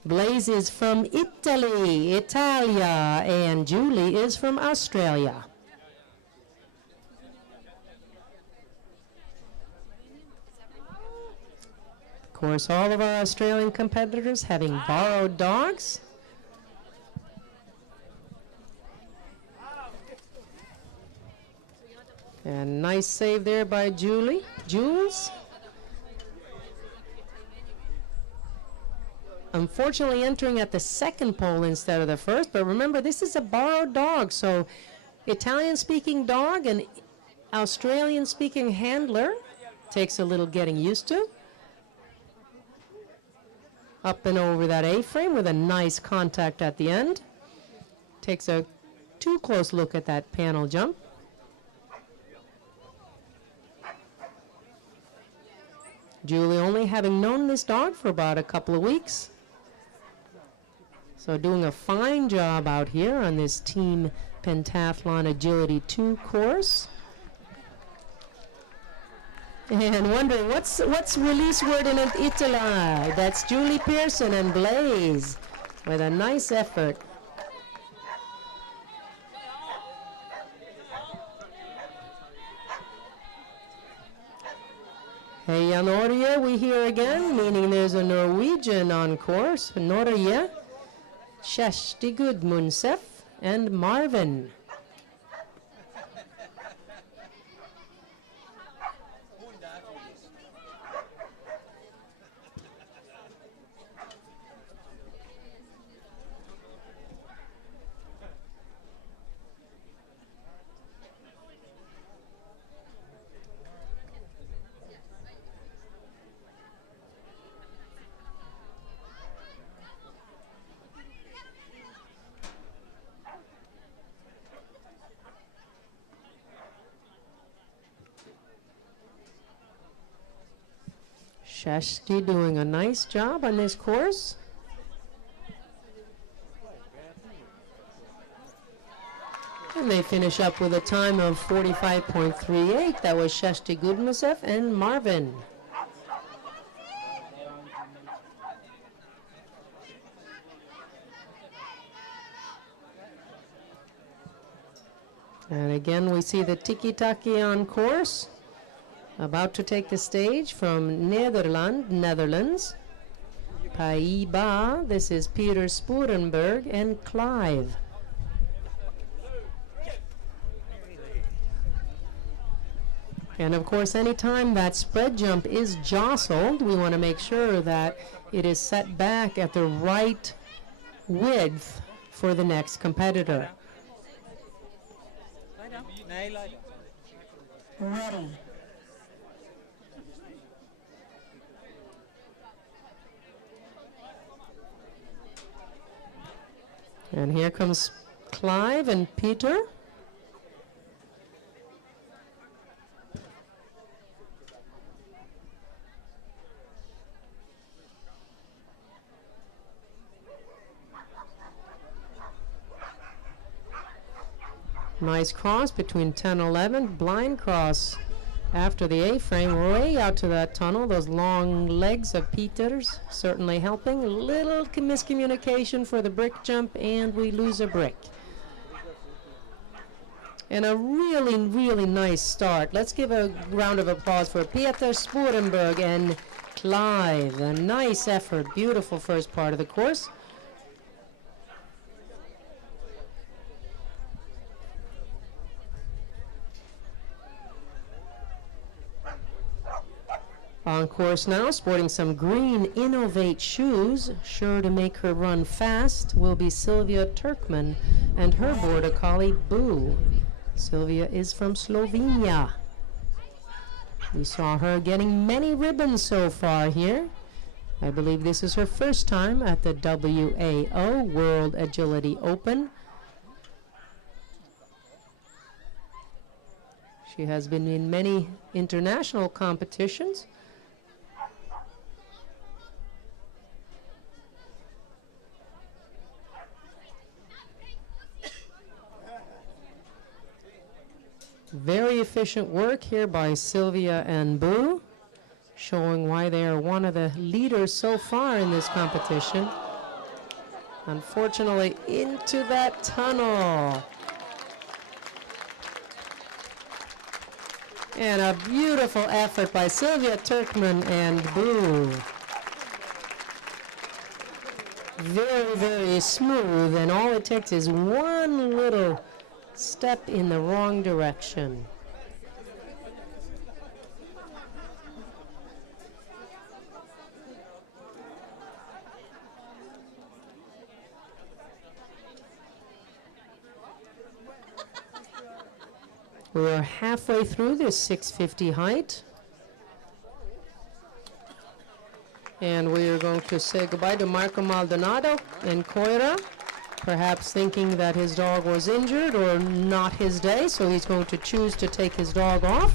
Blaze is from Italy, Italia, and Julie is from Australia. Of course, all of our Australian competitors having borrowed dogs. And nice save there by Jules. Unfortunately entering at the second pole instead of the first, but remember this is a borrowed dog, so Italian-speaking dog and Australian-speaking handler takes a little getting used to. Up and over that A-frame with a nice contact at the end. Takes a too close look at that panel jump. Julie only having known this dog for about a couple of weeks. So doing a fine job out here on this Team Pentathlon Agility 2 course. And wondering what's release word in Italy. That's Julie Pearson and Blaze with a nice effort. Hey, Norge, we hear again, meaning there's a Norwegian on course. Norge, Kjersti Gudmundsef, and Marvin. Kjersti doing a nice job on this course. And they finish up with a time of 45.38. That was Kjersti Gudmundsef and Marvin. And again, we see the tiki-taki on course. About to take the stage from Netherlands. Paiba, this is Peter Spurenberg and Clive. And of course, anytime that spread jump is jostled, we want to make sure that it is set back at the right width for the next competitor. Ready. And here comes Clive and Peter. Nice cross between 10 and 11. Blind cross after the A-frame way out to that tunnel. Those long legs of Peters certainly helping. Little miscommunication for the brick jump, and we lose a brick. And a really, really nice start. Let's give a round of applause for Peter Spurenberg and Clive. A nice effort. Beautiful first part of the course. On course now, sporting some green Innovate shoes, sure to make her run fast, will be Sylvia Turkman and her border collie, Boo. Sylvia is from Slovenia. We saw her getting many ribbons so far here. I believe this is her first time at the WAO World Agility Open. She has been in many international competitions. Very efficient work here by Sylvia and Boo, showing why they are one of the leaders so far in this competition. Unfortunately, into that tunnel. And a beautiful effort by Sylvia Turkman and Boo. Very, very smooth, and all it takes is one little step in the wrong direction. We're halfway through this 650 height. And we are going to say goodbye to Marco Maldonado and Coira, perhaps thinking that his dog was injured or not his day, so he's going to choose to take his dog off.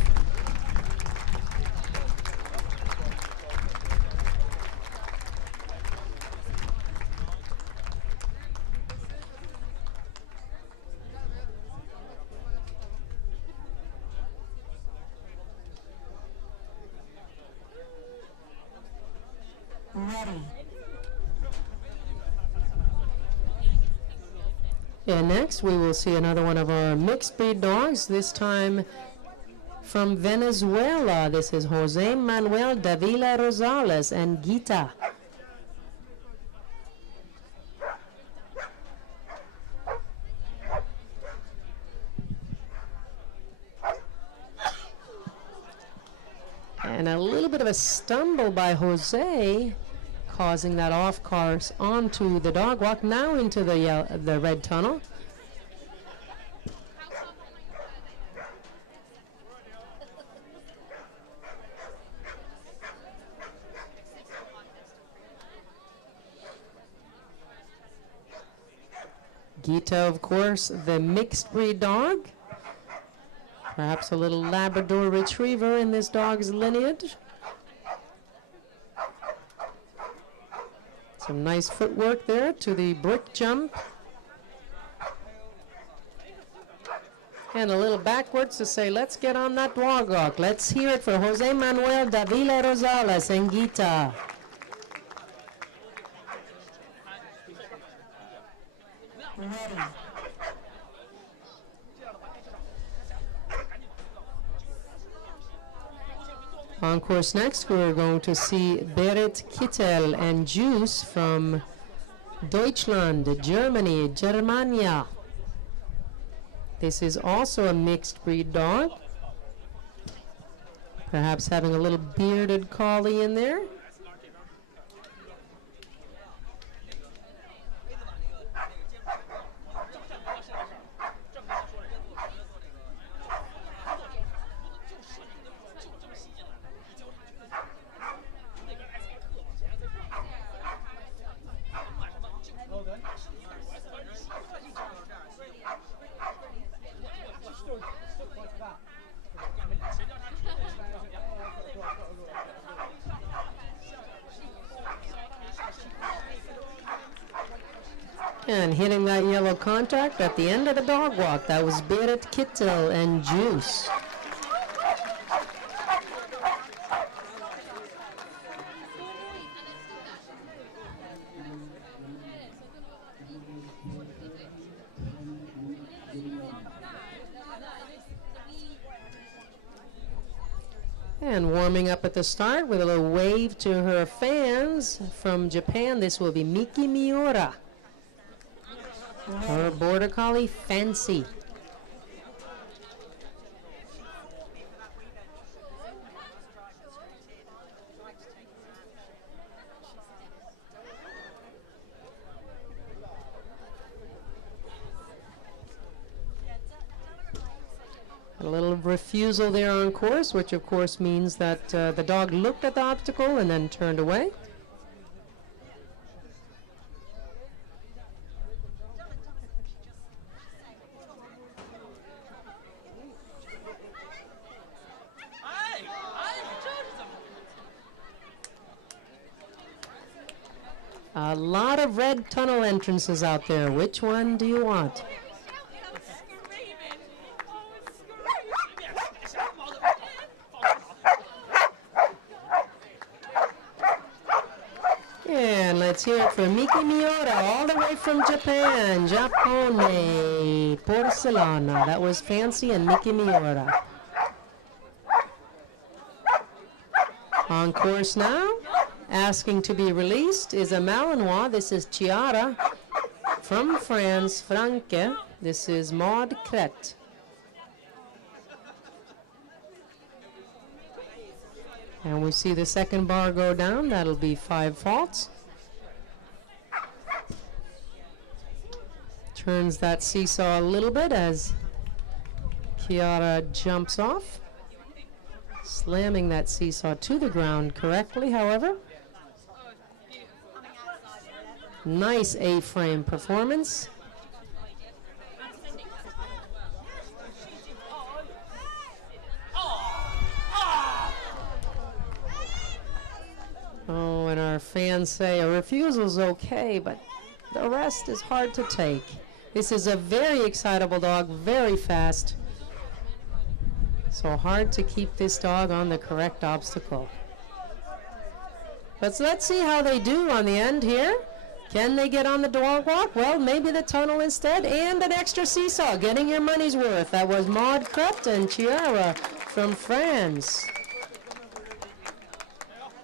Ready. And next we will see another one of our mixed breed dogs, this time from Venezuela. This is Jose Manuel Davila Rosales and Gita. And a little bit of a stumble by Jose, causing that off course onto the dog walk, now into the red tunnel. Gita, of course, the mixed breed dog. Perhaps a little Labrador Retriever in this dog's lineage. Some nice footwork there to the brick jump. And a little backwards to say, let's get on that dog walk. Let's hear it for Jose Manuel Davila Rosales and Gita. Ready. On course next, we're going to see Berit Kittel and Juice from Deutschland, Germany, Germania. This is also a mixed breed dog. Perhaps having a little bearded collie in there. And hitting that yellow contact at the end of the dog walk. That was Berit Kittel and Juice. And warming up at the start with a little wave to her fans from Japan. This will be Miki Miura. Her Border Collie, Fancy. A little refusal there on course, which of course means that the dog looked at the obstacle and then turned away. A lot of red tunnel entrances out there. Which one do you want? And let's hear it for Miki Miura, all the way from Japan. Giappone, Porcelana. That was Fancy and Miki Miura. On course now, asking to be released is a Malinois. This is Chiara. From France, Franke. This is Maud Crete. And we see the second bar go down. That'll be 5 faults. Turns that seesaw a little bit as Chiara jumps off. Slamming that seesaw to the ground correctly, however. Nice A-frame performance. Oh, and our fans say a refusal's okay, but the rest is hard to take. This is a very excitable dog, very fast. So hard to keep this dog on the correct obstacle. But let's see how they do on the end here. Can they get on the dog walk? Well, maybe the tunnel instead, and an extra seesaw, getting your money's worth. That was Maud Crete and Chiara from France.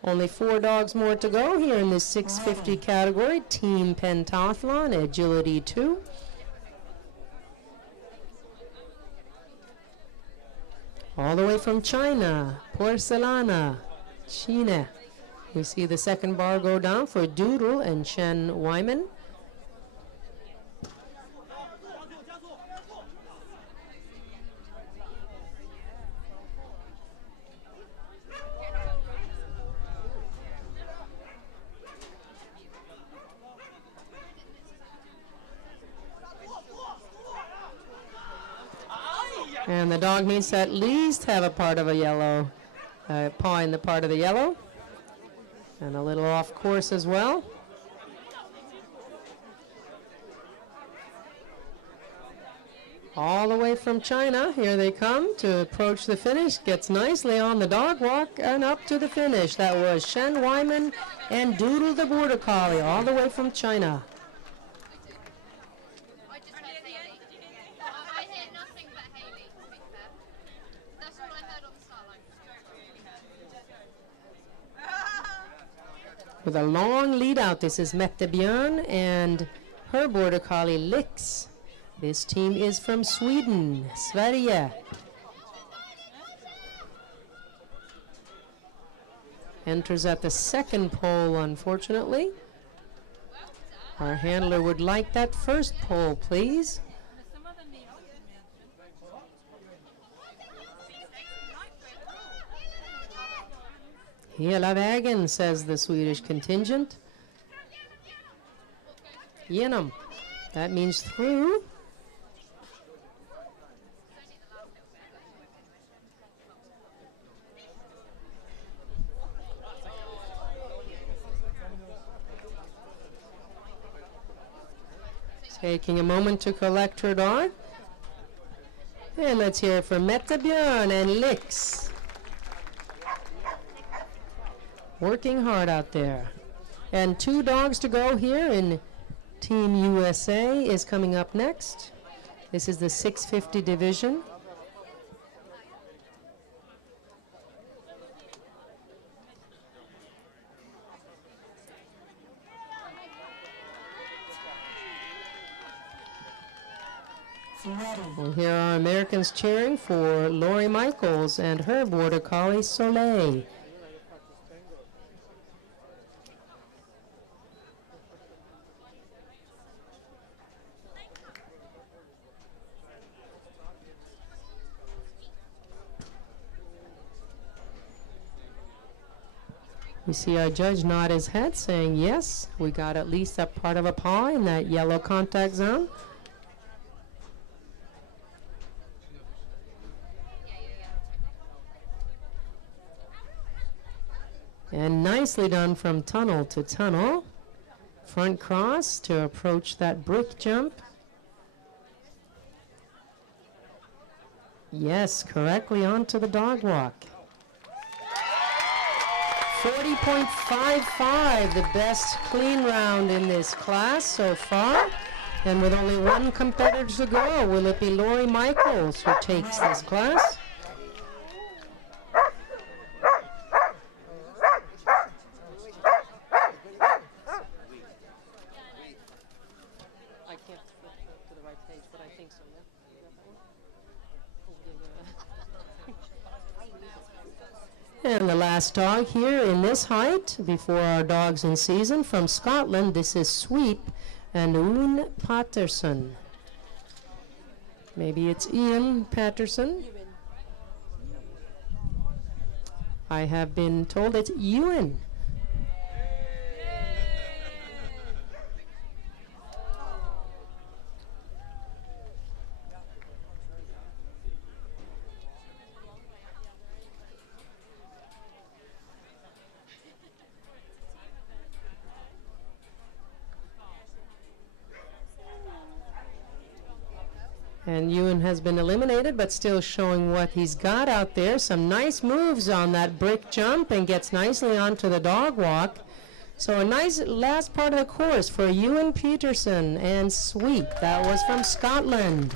Only 4 dogs more to go here in this 650 category. Team Pentathlon, Agility 2. All the way from China, Porcelana, China. We see the second bar go down for Doodle and Shen Wyman. And the dog needs to at least have a part of a yellow, paw in the part of the yellow. And a little off course as well. All the way from China, here they come to approach the finish. Gets nicely on the dog walk and up to the finish. That was Shen Wyman and Doodle the Border Collie, all the way from China. With a long lead out, this is Mette Björn and her Border Collie Lix. This team is from Sweden, Sverige. Enters at the second pole, unfortunately. Our handler would like that first pole, please. Hela vägen, says the Swedish contingent. Genom. That means through. Taking a moment to collect her dog. And let's hear it from Mette Björn and Lix. Working hard out there. And 2 dogs to go here in Team USA is coming up next. This is the 650 division. And here are Americans cheering for Lori Michaels and her Border Collie Soleil. We see our judge nod his head saying, yes, we got at least a part of a paw in that yellow contact zone. And nicely done from tunnel to tunnel. Front cross to approach that brick jump. Yes, correctly onto the dog walk. 40.55, the best clean round in this class so far. And with only 1 competitor to go, will it be Lori Michaels who takes this class? And the last dog here in this height, before our dogs in season, from Scotland, this is Sweep and Owen Patterson. Maybe it's Ian Patterson. I have been told it's Ewan. And Ewan has been eliminated, but still showing what he's got out there. Some nice moves on that brick jump and gets nicely onto the dog walk. So a nice last part of the course for Ewan Peterson and Sweep. That was from Scotland.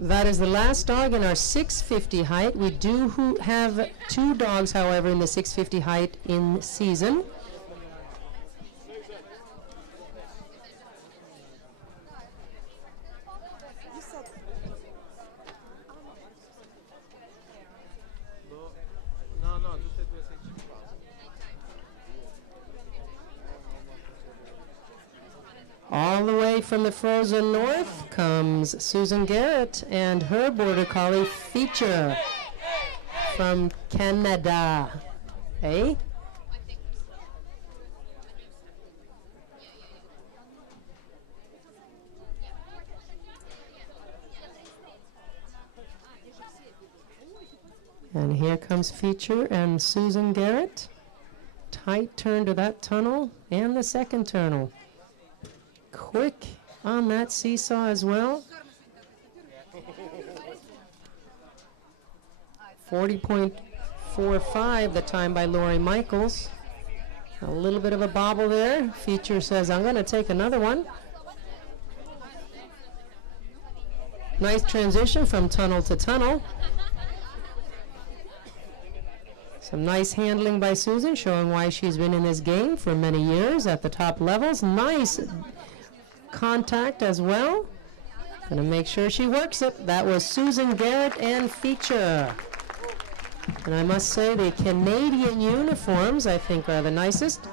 That is the last dog in our 650 height. We do have 2 dogs, however, in the 650 height in season. All the way from the frozen north comes Susan Garrett and her Border Collie Feature from Canada. Eh? And here comes Feature and Susan Garrett. Tight turn to that tunnel and the second tunnel. Quick on that seesaw as well. 40.45 the time by Lori Michaels. A little bit of a bobble there. Feature says, I'm going to take another one. Nice transition from tunnel to tunnel. Some nice handling by Susan, showing why she's been in this game for many years at the top levels. Nice contact as well. Gonna make sure she works it. That was Susan Garrett and Feature. And I must say the Canadian uniforms, I think, are the nicest.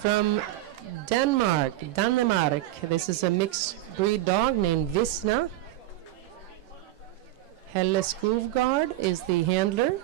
From Denmark, this is a mixed breed dog named Visna. Helle Skovgaard is the handler.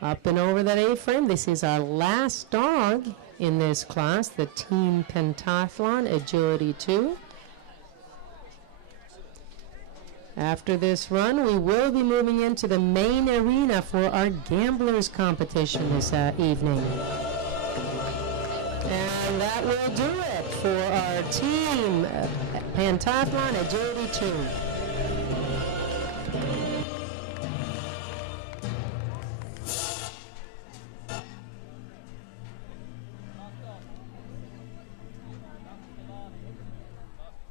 Up and over that A-frame. This is our last dog in this class, the Team Pentathlon Agility 2. After this run, we will be moving into the main arena for our gamblers competition this evening. And that will do it for our Team Pentathlon Agility 2.